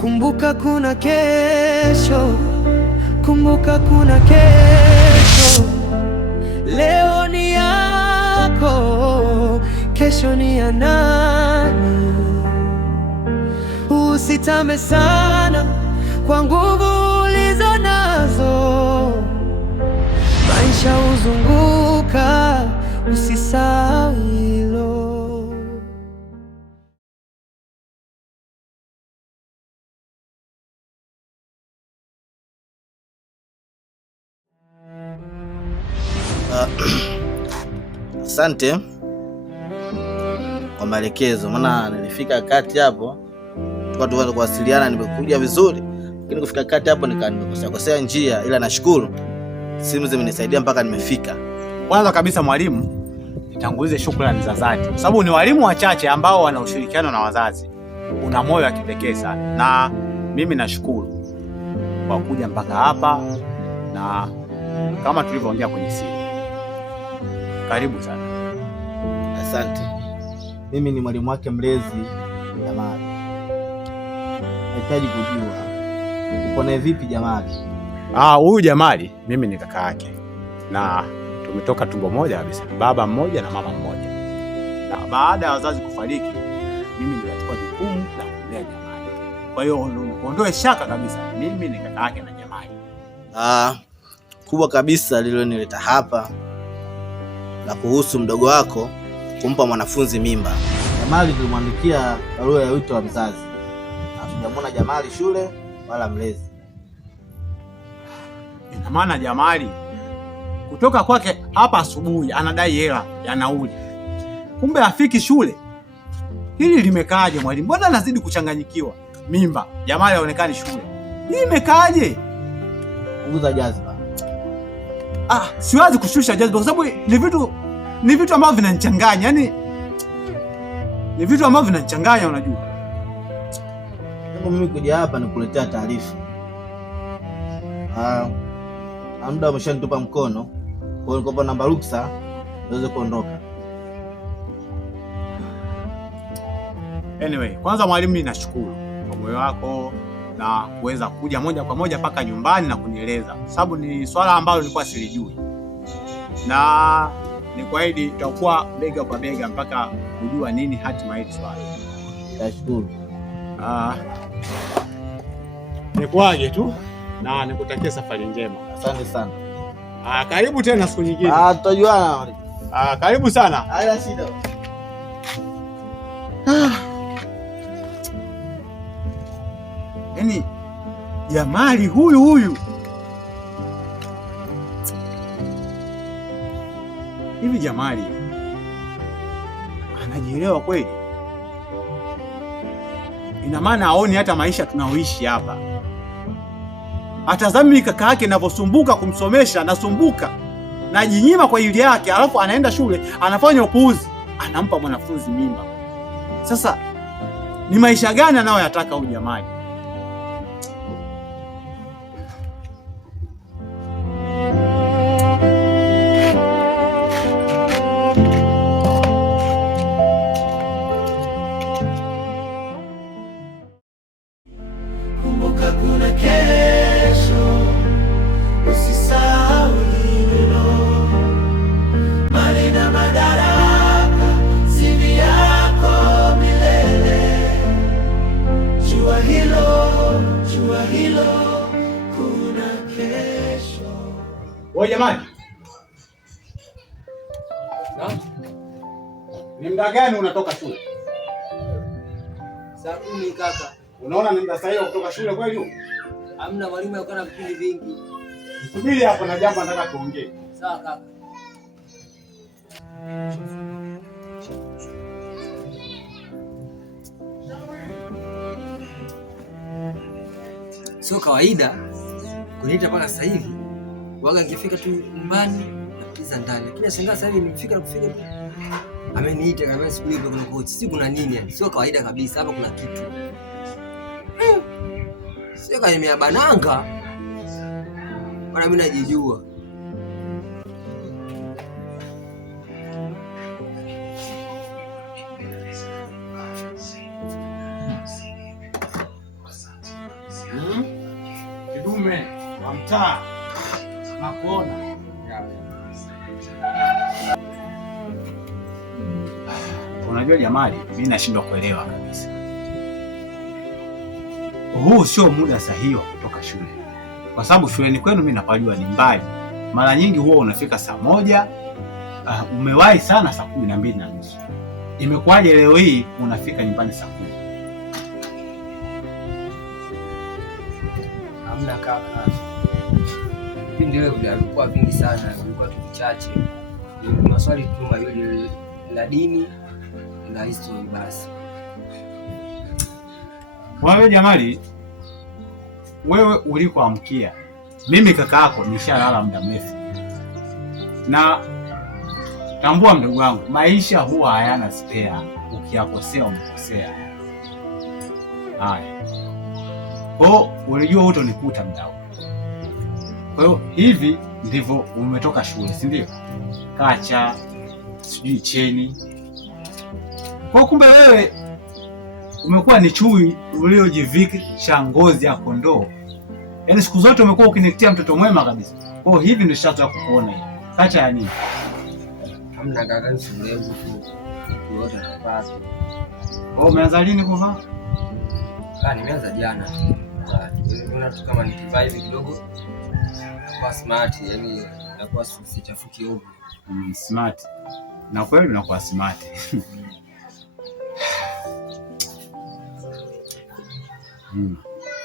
Kumbuka kuna kesho, kumbuka kuna kesho. Leo ni yako, kesho ni ya nani? Usitame sana kwa nguvu ulizo nazo. Maisha huzunguka, usisahau hilo. Asante kwa maelekezo, maana nilifika kati hapo tukaanza kuwasiliana, nimekuja vizuri, lakini kufika kati hapo nimekosea njia, ila nashukuru simu zimenisaidia mpaka nimefika. Kwanza kabisa mwalimu, nitangulize shukrani za dhati kwa sababu ni walimu wachache ambao wana ushirikiano na wazazi. Una moyo wa kipekee sana, na mimi nashukuru kwa kuja mpaka hapa, na kama tulivyoongea kwenye simu. Karibu sana. Asante. Mimi ni mwalimu wake mlezi Jamali. Nahitaji kujua uko naye vipi Jamali? Huyu Jamali mimi ni kaka yake, na tumetoka tumbo moja kabisa, baba mmoja na mama mmoja. Na baada ya wazazi kufariki, mimi nilichukua jukumu la kulea Jamali. Kwa hiyo ondoe shaka kabisa, mimi ni kaka yake na Jamali. Kubwa kabisa lililonileta hapa na kuhusu mdogo wako kumpa mwanafunzi mimba. Jamali tulimwandikia barua ya wito wa mzazi. Hatujamwona Jamali shule wala mlezi. Ina maana Jamali kutoka kwake hapa asubuhi anadai hela ya nauli, kumbe afiki shule. Hili limekaaje mwalimu? Mbona nazidi kuchanganyikiwa? Mimba, Jamali haonekani shule, hii imekaaje? Punguza jazba. Siwezi kushusha jazba kwa sababu ni vitu ambavyo vinanichanganya. Yaani ni vitu ambavyo vinanichanganya, unajua. Mimi kuja hapa nikuletea taarifa. Muda umeshanitupa mkono, kwa hiyo nikopa namba ruksa niweze kuondoka. Anyway, kwanza mwalimu, mimi nashukuru kwa moyo wako na kuweza kuja moja kwa moja mpaka nyumbani na kunieleza, sababu ni swala ambalo nilikuwa silijui, na nikuahidi tutakuwa bega kwa bega mpaka kujua nini hatima hili swala. Nashukuru. Nikuage tu na nikutakia safari njema. Asante sana. Karibu tena siku nyingine. Tutajuana. Karibu sana. Haina shida. Yaani Jamali huyu hivi, Jamali anajielewa kweli? Ina maana aoni hata maisha tunaoishi hapa. Atazami kaka yake ninavyosumbuka kumsomesha, nasumbuka najinyima kwa ajili yake, alafu anaenda shule anafanya upuuzi, anampa mwanafunzi mimba. Sasa ni maisha gani anayoyataka huyu Jamali? Kumbuka kuna kesho, usisahau hilo. Mali na madaraka si vyako milele. Jua hilo, kuna kesho. Wewe Jamali, ni muda gani unatoka shule? Saa 10 kaka. Unaona ni muda sahihi kutoka shule kweli huu? Hamna, mwalimu yuko na vipindi vingi. Subiri hapo na jambo nataka tuongee. Sawa kaka. Sio kawaida kuniita mpaka sasa hivi. Waga ngefika tu nyumbani na pizza ndani. Lakini nashangaa sasa hivi nimefika na kufika tu. Ameniita kama subiri kuna coach. Si kuna nini yani? Sio kawaida kabisa, hapa kuna kitu. Sio kama nimeabananga. Bwana mimi najijua. mtaa nakuona. Unajua Jamali, mimi nashindwa kuelewa kabisa. Huu sio muda sahihi wa kutoka shule, kwa sababu shuleni kwenu mimi napajua ni mbali. Mara nyingi huwa unafika saa 1, umewahi sana saa 12:30. Imekuwaje leo hii unafika nyumbani saa 10? Hamna kaka, vipindi leo vilikuwa vingi sana, vilikuwa tu vichache. Ni maswali tu mawili la dini na history basi. Wewe Jamali, wewe ulikoamkia, mimi kaka yako nishalala muda mrefu. Na tambua mdogo wangu, maisha huwa hayana spare. Ukiyakosea umekosea. Haya. Kwa hiyo ulijua utonikuta mdao. Kwa hiyo hivi ndivyo umetoka shule, si ndio? Kacha, sijui cheni. Kwa kumbe wewe umekuwa ni chui uliojivika ngozi ya kondoo. Yaani siku zote umekuwa ukinitia mtoto mwema kabisa. Kwa hiyo hivi ndio shato ya kukuona hivi. Kacha ya nini? Hamna kaka, ni shule yangu tu. Yote napata. Oh, umeanza lini kuvaa? Nimeanza jana. Unaona tu kama nikivaa hivi kidogo nakuwa smart, yani nakuwa sichafuki ovyo. Smart. Na kweli unakuwa smart.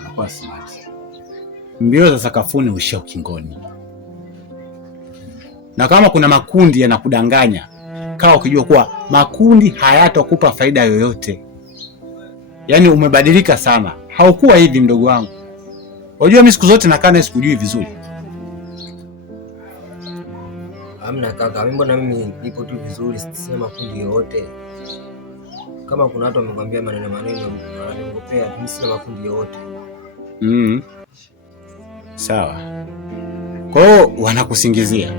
Unakuwa smart. Mbio za sakafuni ushia ukingoni. Na kama kuna makundi yanakudanganya, kaa ukijua kuwa makundi hayatakupa faida yoyote. Yaani umebadilika sana. Haukuwa hivi mdogo wangu. Unajua mimi siku zote nakaa na sikujui vizuri. Hamna kaka, mimi nipo tu vizuri, sina makundi yoyote. Kama kuna watu wamekwambia maneno wananigopea, mimi sina makundi yoyote. Sawa. Kwa hiyo wanakusingizia.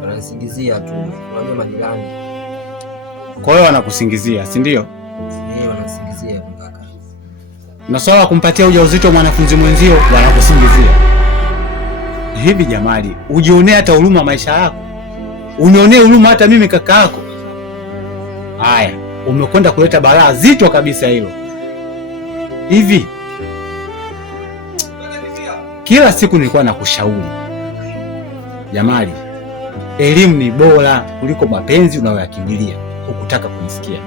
Wananisingizia tu, unajua majirani. Kwa hiyo wanakusingizia, si ndio? Wananisingizia tu kaka. Na swala kumpatia ujauzito mwanafunzi mwenzio wanakusingizia. Hivi Jamali, ujionee hata huruma maisha yako. Unionee huruma hata mimi kaka yako. Haya, umekwenda kuleta balaa zito kabisa hilo. Hivi kila siku nilikuwa nakushauri Jamali, elimu ni bora kuliko mapenzi unayoyakimbilia. Hukutaka kunisikia.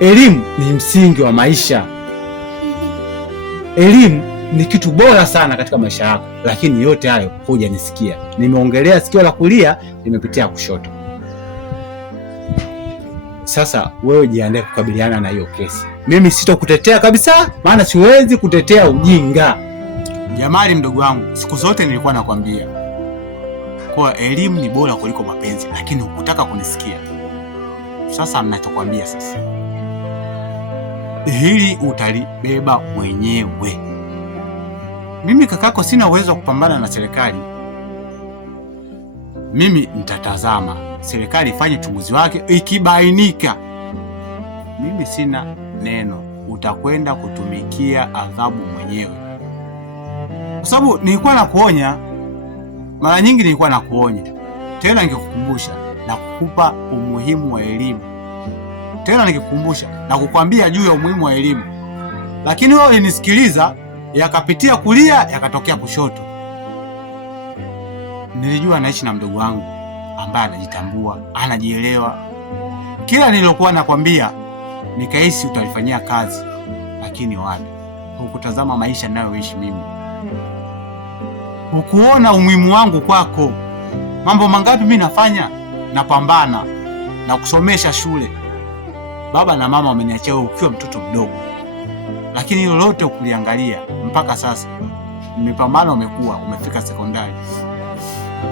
Elimu ni msingi wa maisha. Elimu ni kitu bora sana katika maisha yako, lakini yote hayo hujanisikia. Nimeongelea sikio la kulia, nimepitia kushoto. Sasa wewe jiandae kukabiliana na hiyo kesi. Mimi sitokutetea kabisa, maana siwezi kutetea ujinga. Jamali mdogo wangu, siku zote nilikuwa nakwambia kwa elimu ni bora kuliko mapenzi, lakini hukutaka kunisikia. Sasa ninachokwambia sasa, hili utalibeba mwenyewe. Mimi kakako sina uwezo wa kupambana na serikali. Mimi nitatazama serikali ifanye uchunguzi wake, ikibainika mimi sina neno, utakwenda kutumikia adhabu mwenyewe. Kwa sababu nilikuwa nakuonya mara nyingi, nilikuwa nakuonya tena, ningekukumbusha na kukupa umuhimu wa elimu, tena ningekukumbusha na kukwambia juu ya umuhimu wa elimu, lakini wewe ulinisikiliza, yakapitia kulia yakatokea kushoto. Nilijua naishi na mdogo wangu ambaye anajitambua, anajielewa. Kila nililokuwa nakwambia nikahisi utalifanyia kazi, lakini wapi. Hukutazama maisha ninayoishi mimi. Hukuona umuhimu wangu kwako. Mambo mangapi mimi nafanya, napambana na kusomesha shule. Baba na mama wameniachia wewe ukiwa mtoto mdogo, lakini hilo lote ukuliangalia mpaka sasa. Nimepambana, umekuwa umefika sekondari.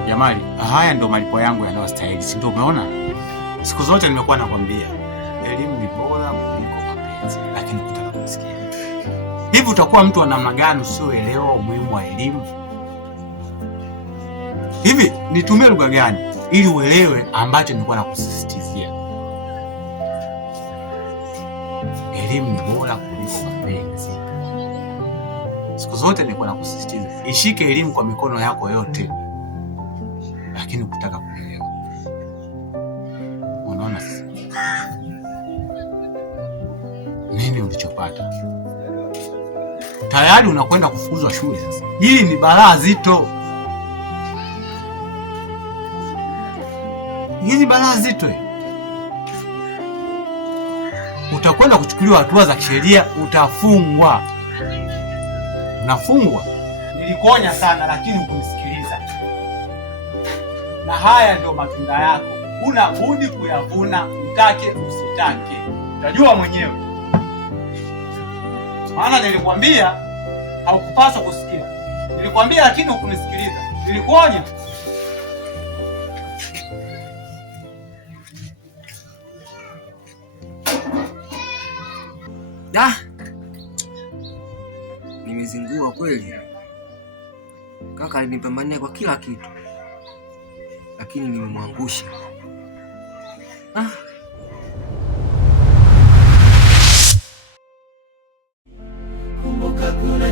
Jamali, haya ndo malipo yangu yanayostahili, si ndio? Umeona, siku zote nimekuwa nakwambia elimu ni bora kuliko mapenzi, lakini hukutaka kunisikia. Hivi utakuwa mtu wa namna gani usioelewa umuhimu wa elimu? Hivi nitumie lugha gani ili uelewe ambacho nilikuwa nakusisitizia? elimu ni bora kuliko mapenzi. Siku zote nilikuwa nakusisitiza, ishike elimu kwa mikono yako yote, lakini kutaka kuelewa. Unaona nini ulichopata? Tayari unakwenda kufukuzwa shule sasa. Hili ni balaa zito. Hili balaa zito. Utakwenda kuchukuliwa hatua za kisheria, utafungwa. Unafungwa. Nilikuonya sana lakini hukunisikiliza. Na haya ndio matunda yako. Huna budi kuyavuna, utake usitake. Utajua mwenyewe. Maana nilikwambia haukupaswa kusikia. Nilikwambia lakini hukunisikiliza. Nilikuonya. Nimezingua kweli. Kaka alinipambania kwa kila kitu, lakini nimemwangusha. Kumbuka kuna